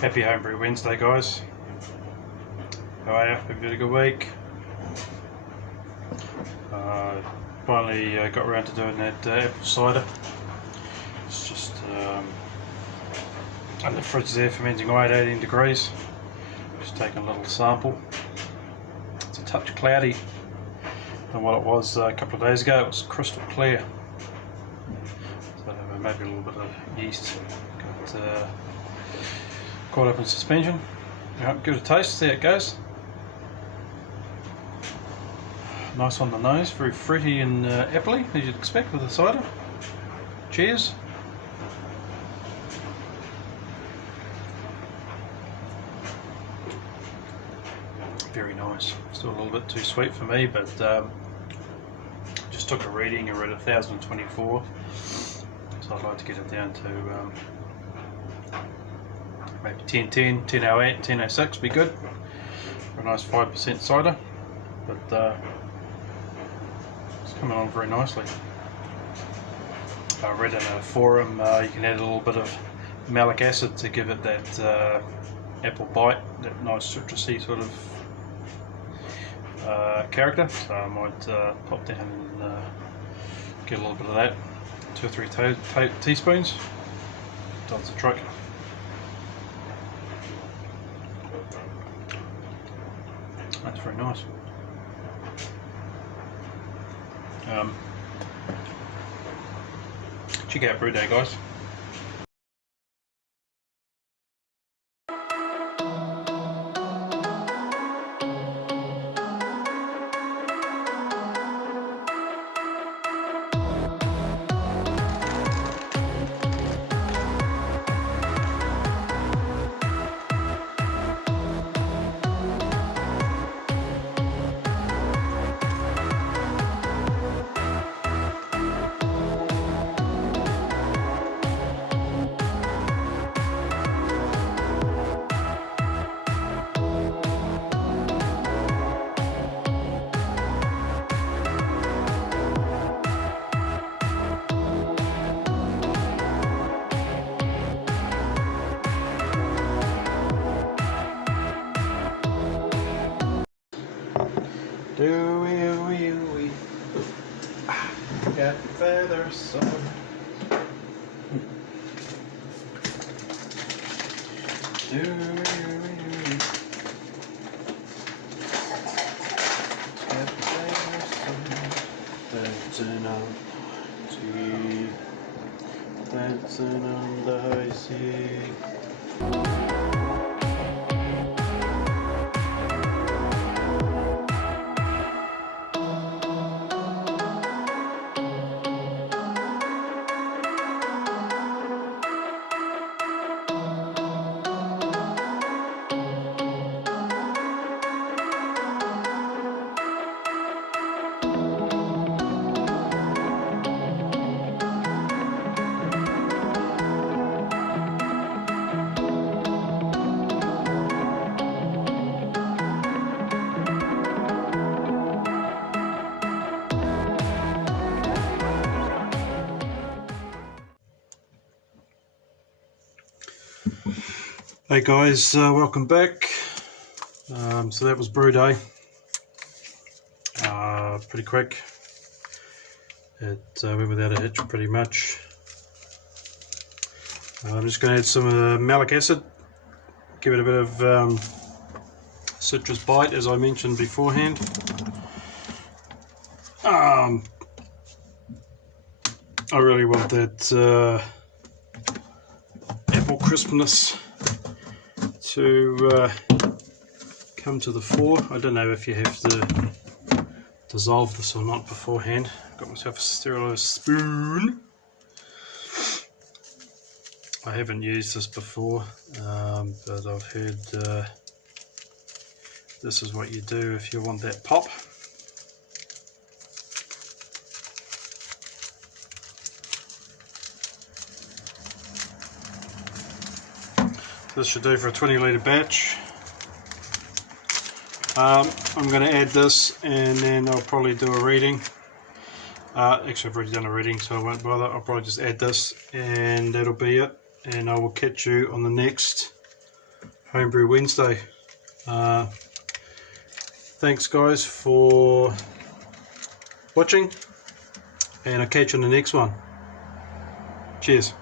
Happy Homebrew Wednesday, guys. How are you? Hope you had a good week. Finally got around to doing that apple cider. It's just in the fridge there, fermenting away at 18 degrees. Just taking a little sample. It's a touch cloudy than what it was a couple of days ago. It was crystal clear. So maybe a little bit of yeast got caught up in suspension. Right, give it a taste, see how it goes. Nice on the nose, very fruity and appley, as you'd expect with a cider. Cheers. Very nice. Still a little bit too sweet for me, but just took a reading and read 1024, so I'd like to get it down to maybe 1010, 1008, 1006 be good for a nice 5% cider, but it's coming on very nicely. I read in a forum you can add a little bit of malic acid to give it that apple bite, that nice citrusy sort of character, so I might pop down and get a little bit of that, 2 or 3 teaspoons, does the trick. That's very nice. Check out Brew Day, guys. Do-wee-wee-wee, got feathers so. Do-wee-wee-wee, got feathers so. Dancing on the sea, dancing on the high sea. Hey guys, welcome back. So that was Brew Day. Pretty quick. It went without a hitch pretty much. I'm just going to add some malic acid, give it a bit of citrus bite as I mentioned beforehand. I really want that apple crispness to come to the fore. I don't know if you have to dissolve this or not beforehand. Got myself a sterilised spoon. I haven't used this before, but I've heard this is what you do if you want that pop. This should do for a 20 litre batch. I'm going to add this and then I'll probably do a reading. Actually I've already done a reading so I won't bother. I'll probably just add this and that'll be it. And I will catch you on the next Homebrew Wednesday. Thanks guys for watching, and I'll catch you on the next one. Cheers.